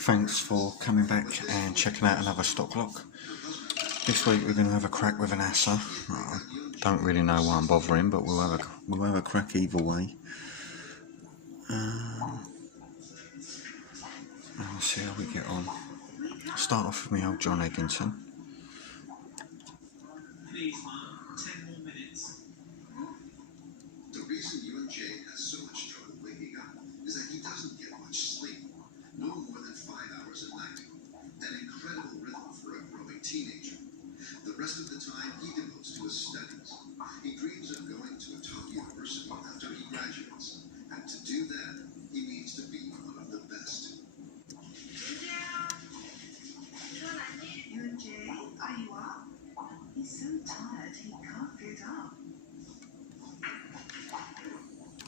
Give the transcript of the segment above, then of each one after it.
Thanks for coming back and checking out another stock lock. This week we're going to have a crack with an Assa. I don't really know why I'm bothering, but we'll have a crack either way. We'll see how we get on. Start off with my old John Egginton. Please, Mum, 10 more minutes. The reason you and Jay has so much trouble waking up is that he doesn't get much sleep. No more than 5 hours a night. An incredible rhythm for a growing teenager. The rest of the time he devotes to his studies. He dreams of going to a top university after he graduates. And to do that, he needs to be one of the best. You and Jay, are you up? He's so tired he can't get up.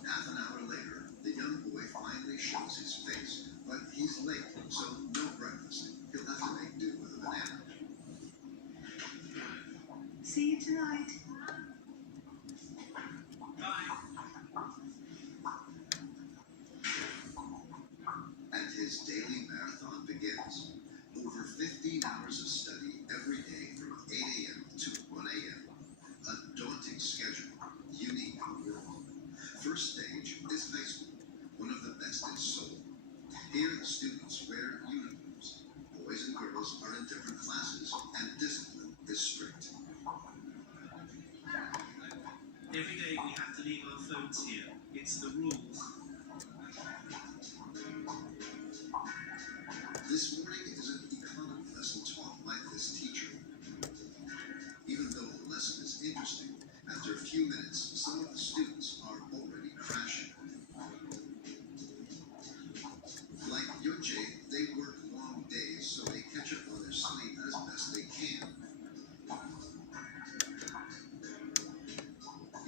Half an hour later, the young boy finally shows his face, but he's late, so no breakfast. He'll have to make do with a banana. See you tonight. Bye. And his daily marathon begins. Over 15 hours of study every day from 8 a.m. to 1 a.m. A daunting schedule, unique in the world. First stage is high school, one of the best in Seoul. Here the students wear uniforms. Boys and girls are in different classes, and discipline is strict. Every day we have to leave our phones here. It's the rules. This morning is an economy lesson taught by this teacher. Even though the lesson is interesting, after a few minutes, some of the students are already crashing. Like Yonche, they work long days, so they catch up on their sleep as best they can.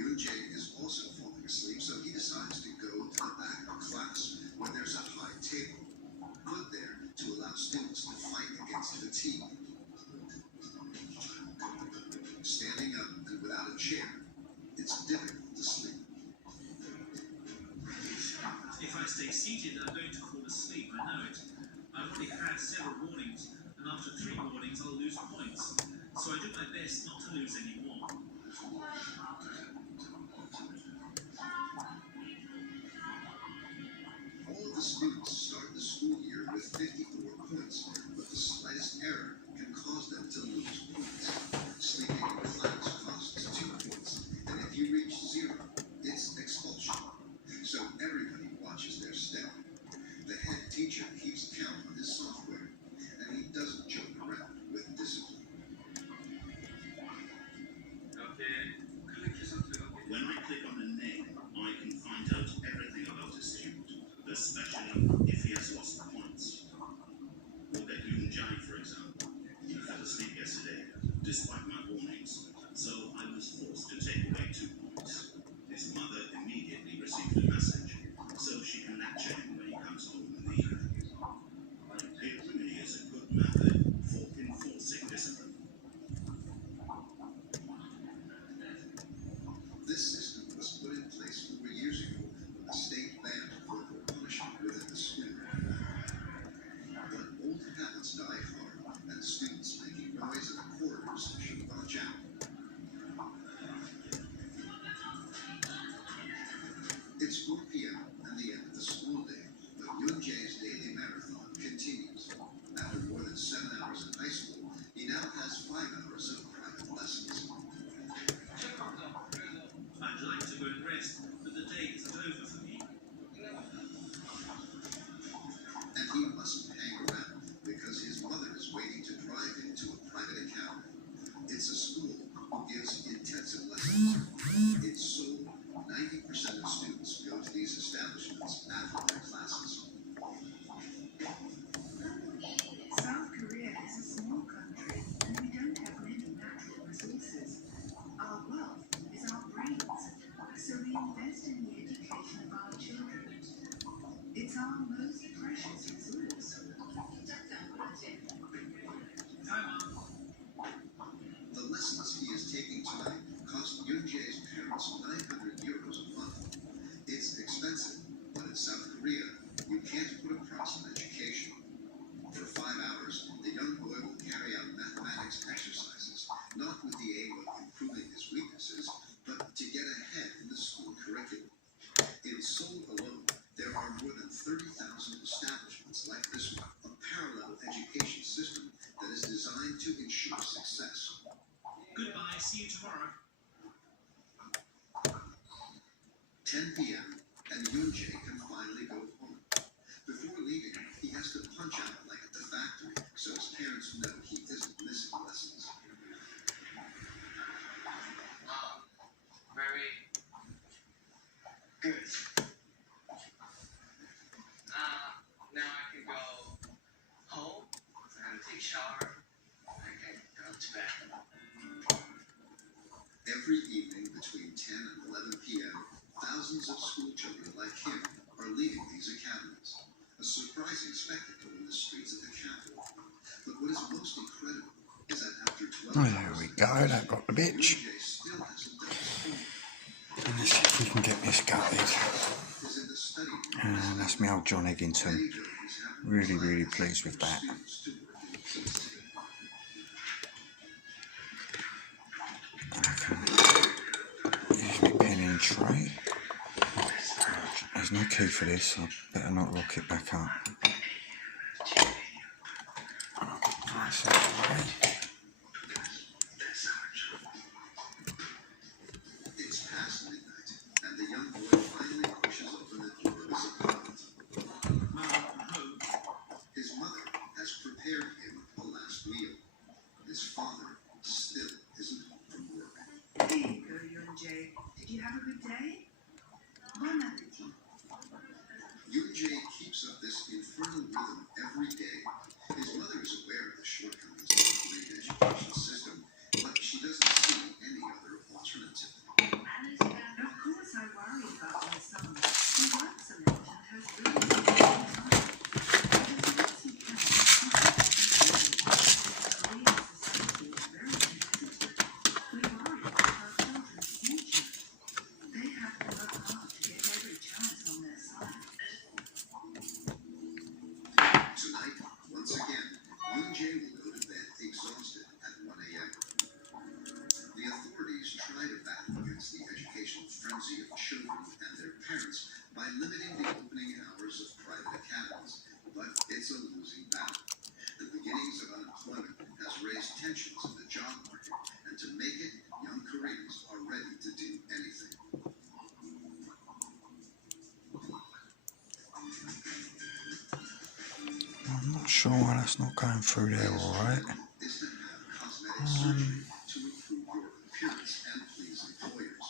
Yonche is also falling asleep, so he decides to go to the back of class where there's a high table, put there to allow students to fight against fatigue. Standing up and without a chair, it's difficult to sleep. If I stay seated, I'm going to fall asleep. I know it. I've already had several warnings, and after 3 warnings, I'll lose points. So I do my best not to lose any more. All of the students start the school year with 54 points, but the slightest error can cause them to lose points. Sleeping in class costs 2 points, and if you reach 0, it's expulsion. So everybody watches their step. The head teacher keeps count on his software, and he doesn't joke around with discipline. success. Goodbye, see you tomorrow. 10 p.m. and Yunjae can finally go home. Before leaving, he has to punch out like at the factory so his parents know he isn't missing lessons. Very good. Now I can go home and take a shower. I can go to bed. Every evening between 10 and 11 p.m., thousands of school children like him are leaving these academies. A surprising spectacle in the streets of the capital. But what is most incredible is that after 12 There hours, we go, that got the bitch. Yunjae still hasn't done his homework. And let's see if we can get this gutted. Is in the study room. And that's my old John Eggington. Many buildings have Really, really pleased with that. students to work in peace. Here's my pen and tray. There's no key for this, so I better not lock it back up. That's that way. It's past midnight, and the young boy finally pushes open the door of his apartment. His mother has prepared him a last meal. His father still isn't home from work. Here you go, Yunjae. Did you have a good day? Bon appetit. Yunjae keeps up this infernal rhythm every day. His mother is aware of the shortcomings of the Korean education system, but she doesn't see any other alternative. Of course, I worry about my son. He works a lot and has really good time. But as he can, Korean society is very competitive. We worry about our children's future. They have to work hard to get every chance on their side. Tonight, once again, Yunjae will go to bed exhausted at 1 a.m. The authorities try to battle against the educational frenzy of children and their parents by limiting the opening hours of private academies, but it's a losing battle. The beginnings of unemployment has raised tensions in the job market, and to make it, young Koreans are ready to do anything. I'm not sure why that's not going through there alright. Is to have cosmetic surgery to improve your appearance and please employers.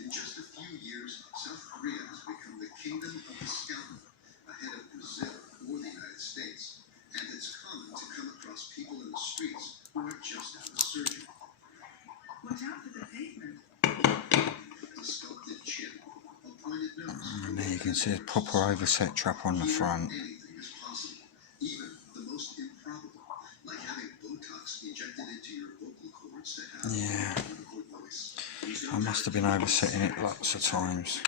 In just a few years, South Korea has become the kingdom of the scalper, ahead of Brazil or the United States. And it's common to come across people in the streets who are just out of surgery. Watch out for the pavement. A sculpted chin, a pointed nose. And there you can see a proper overset trap on the front. Anything is possible, even the most improbable, like having Botox injected into your vocal cords to have Yeah. a beautiful voice. I must have been oversetting it lots of times.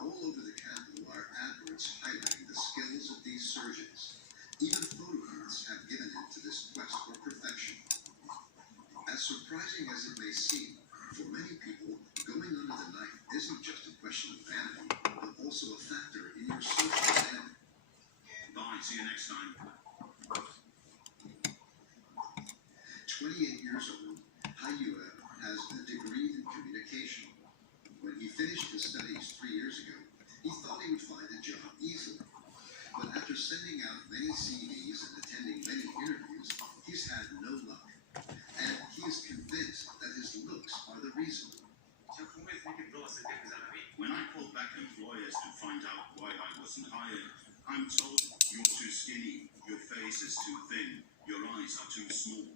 All over the capital are adverts highlighting the skills of these surgeons. Even photo booths have given in to this quest for perfection. As surprising as it may seem, for many people, going under the knife isn't just a question of vanity, but also a factor in your social standing. Bye, see you next time. 28 years old, Hayue has a degree in communication. When he finished his studies 3 years ago, he thought he would find a job easily. But after sending out many CVs and attending many interviews, he's had no luck. And he is convinced that his looks are the reason. When I called back employers to find out why I wasn't hired, I'm told you're too skinny, your face is too thin, your eyes are too small.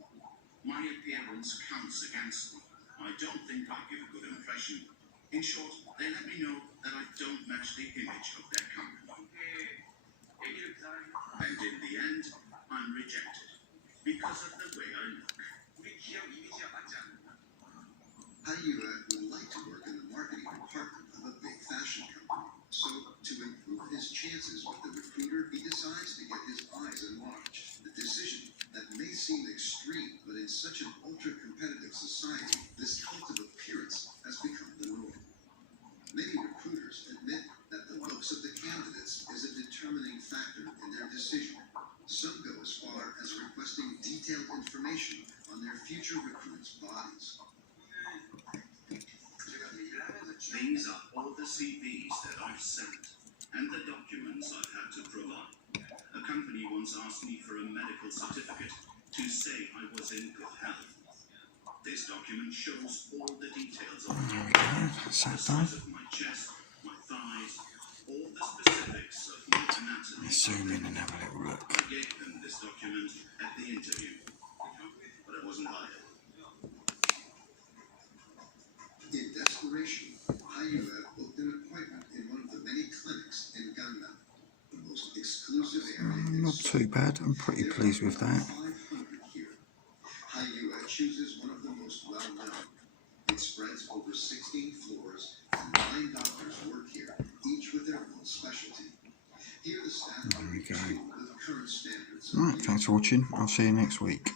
My appearance counts against me. I don't think I give a good impression. In short, they let me know that I don't match the image of their company. And in the end, I'm rejected because of the way I look. Hayue would like to work in the marketing department of a big fashion company. So, to improve his chances with the recruiter, he decides to get his eyes enlarged. A decision that may seem extreme, but in such an ultra-competitive society, this cult of appearance has become the norm. Many recruiters admit that the looks of the candidates is a determining factor in their decision. Some go as far as requesting detailed information on their future recruits' bodies. These are all the CVs that I've sent and the documents I've had to provide. A company once asked me for a medical certificate to say I was in good health. This document shows all the details of There we go, that's the that size done. of my chest, my thighs, all the specifics of my anatomy. Let's zoom in and have a little look. I gave them this document at the interview, but I wasn't hired. In desperation, Hayuev booked an appointment in one of the many clinics in Gangnam, the most exclusive area in Not too bad, I'm pretty pleased with that. 500 here. Hayuev chooses one of the most well-known. It spreads over 16 floors, and 9 doctors work here, each with their own specialty. Here the staff There we go. with current standards of Right, thanks for watching, I'll see you next week.